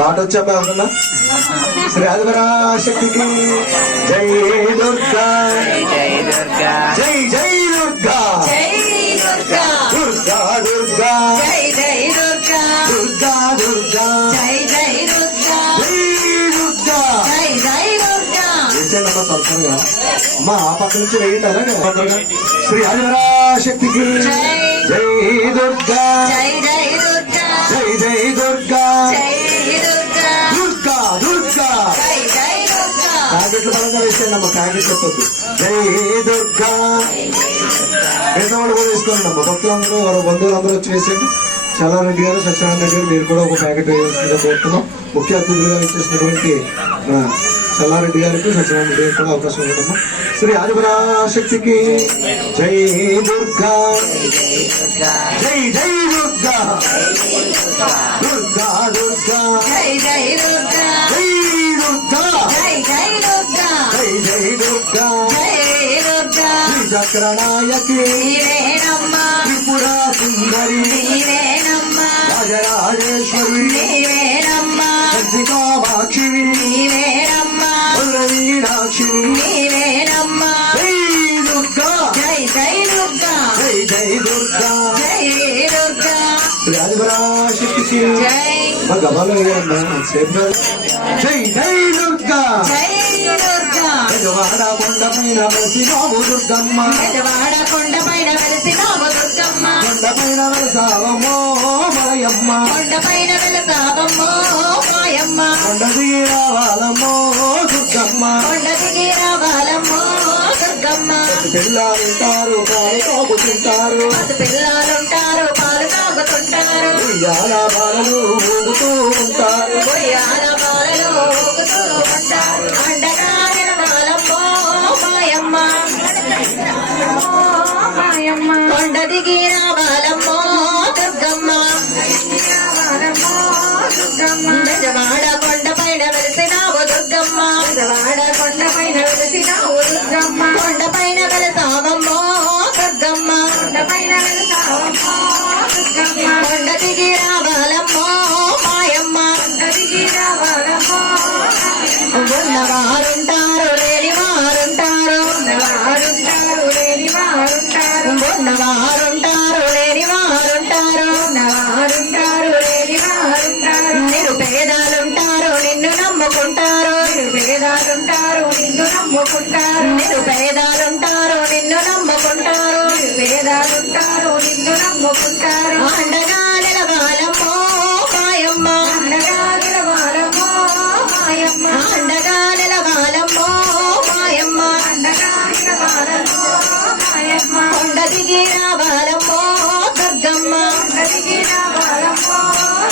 పాట వచ్చామా అవుతున్నా? శ్రీ ఆదిపరాశక్తికి జై దుర్గా జై దుర్గా జై జై దుర్గా దుర్గా దుర్గా జై జై దుర్గా దుర్గా దుర్గా జై జై దుర్గా జై దుర్గా జై జై దుర్గా. వేసేనమ్మా తొందరగా అమ్మా, ఆ పక్క నుంచి వేయండి అలాగే తొందరగా. శ్రీ ఆదిపరాశక్తికి జై దుర్గా జై జై దుర్గా జై జై దుర్గా జై దుర్గా దుర్గా దుర్గా జై జై దుర్గా. ప్యాకెట్లు పరంగా వేసేయండి అమ్మా, ప్యాకెట్ చెప్పొద్దు. జై దుర్గా. మిగతా వాళ్ళు కూడా వేసుకోండి అమ్మా, భక్తులందరూ వాళ్ళ బంధువులందరూ వచ్చి వేసేయండి. చల్లారెడ్డి గారు, సత్యనారాయణ రెడ్డి గారు మీరు కూడా ఒక ప్యాకెట్ వేయాల్సిందిగా కోరుతున్నాం. ముఖ్య అతిథులుగా ఇచ్చేసినటువంటి మన చల్లారెడ్డి గారికి, సత్యనారాయణ రెడ్డి గారికి కూడా అవకాశం ఉందమ్మా. శ్రీ ఆదిపరాశక్తికి జై దుర్గా జై జై దుర్గా దుర్గా దుర్గా జై జై దుర్గా జై దుర్గా జై జై దుర్గా జై జై దుర్గా జై దుర్గా. శ్రీచక్రనాయకి నీవేనమ్మా, త్రిపురా సుందరి నీవేనమ్మా, రాజరాజేశ్వరి నీవేనమ్మా, కంచికామాక్షి నీవేనమ్మా, మీనాక్షి నీవేనమ్మా. జై దుర్గా జై జై దుర్గా జై జై దుర్గా జై దుర్గా. శ్రీ ఆదిపరాశక్తికి జై. మా గబాలో సేపు జై జై దుర్గా జై దుర్గా. గజవాడ కొండపైన వెలిసినావు దుర్గమ్మ, గజవాడ కొండపైన వెలిసినావు దుర్గమ్మ, కొండపైన వెలసావమ్మో మాయమ్మ, కొండపైన వెలసావమ్మో మాయమ్మ, కొండ దిగి రావాలమ్మో దుర్గమ్మ, కొండ దిగి రావాలమ్మో దుర్గమ్మ. పిల్లలుంటారు పాలు తాగుతుంటారు, పిల్లలుంటారు పాలు తాగుతుంటారు, ఉయ్యాల బాలలు ఊగుతూ ఉంటారు, ఉయ్యాల బాలలు ఊగుతూ ఉంటారు. అండగా నిలవాలమ్మో మాయమ్మ మాయమ్మ, కొండ దిగి రావాలమ్మో దుర్గమ్మ, బెజవాడ కొండపైన వెలిసినావు దుర్గమ్మ, బెజవాడ కొండపైన వెలిసినావు దుర్గమ్మ, కొండపైన వెలసావమ్మో దుర్గమ్మ, కొండపైన వెలసావమ్మో దుర్గమ్మ, కొండ దిగి రావాలమ్మో మాయమ్మ, కొండ దిగి రావాలమ్మో. ఉన్నవారుంటారు లేని వారుంటారు, ఉన్నవారుంటారు లేని వారుంటారు, ఉన్నవారుంటారు లేని వారుంటారు, ఉన్నవారుంటారు లేని వారుంటారు. నిరుపేదాలుంటారు నిన్ను నమ్ముకుంటారు, నిరుపేదాలుంటారు నిన్ను నమ్ముకుంటారు, నిరుపేదాలుంటారు నిన్ను నమ్ముకుంటారు, నిరుపేదాలుంటారు నిన్ను నమ్ముకుంటారు. అండగా నిలవాలమ్మో మాయమ్మ, అండగా నిలవాలమ్మో మాయమ్మ, అండగా నిలవాలమ్మో మాయమ్మ, అండగా నిలవాలమ్మో మాయమ్మ, కొండ దిగి రావాలమ్మో దుర్గమ్మ, కొండ దిగి రావాలమ్మో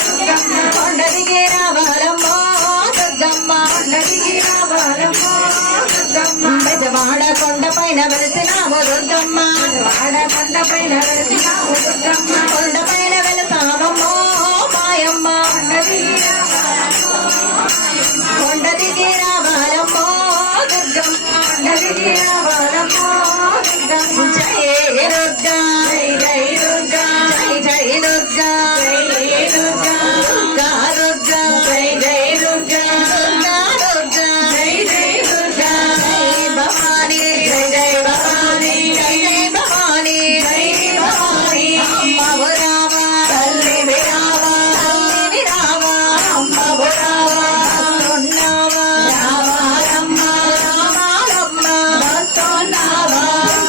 దుర్గమ్మ, కొండ దిగి రావాలమ్మో దుర్గమ్మ, కొండ దిగి రావాలమ్మో దుర్గమ్మ. బెజవాడ కొండపైన వెలిసినావు దుర్గమ్మ, బెజవాడ కొండపైన వెలిసినావు దుర్గమ్మ, కొండపైన వెలసావమ్మో మాయమ్మ, కొండ దిగి రావాలమ్మో కొండ దిగి రావాలమ్మో దుర్గమ్మ, కొండ దిగి రావాలమ్మో దుర్గమ్మ. జై దుర్గా జై జై దుర్గా జై జై దుర్గా జై దుర్గా దుర్గా దుర్గా జై జై దుర్గా దుర్గా దుర్గా జై జై దుర్గా. జై భవాని జై జై భవాని జై జై భవాని జై భవాని. అమ్మవు రావా తల్లివి రావా తల్లివి రావా అమ్మవు రావా ఉన్నావా రావాలమ్మ రావాలమ్మ వస్తున్నావా.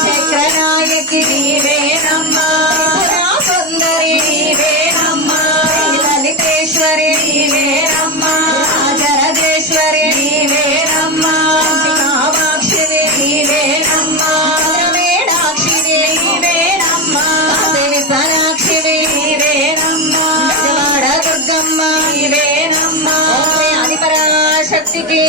చక్రనాయకి నీవేనమ్మా, త్రిపురా సుందరి నీవేనమ్మా, లలితేశ్వరి నీవేనమ్మా, రాజరాజేశ్వరి నీవేనమ్మా, కామాక్షివి నీవేనమ్మా, రమేణాక్షివి నీవేనమ్మా, విశాలాక్షివి నీవేనమ్మా, బెజవాడ దుర్గమ్మ నీవేనమ్మా. ఆదిపరాశక్తికి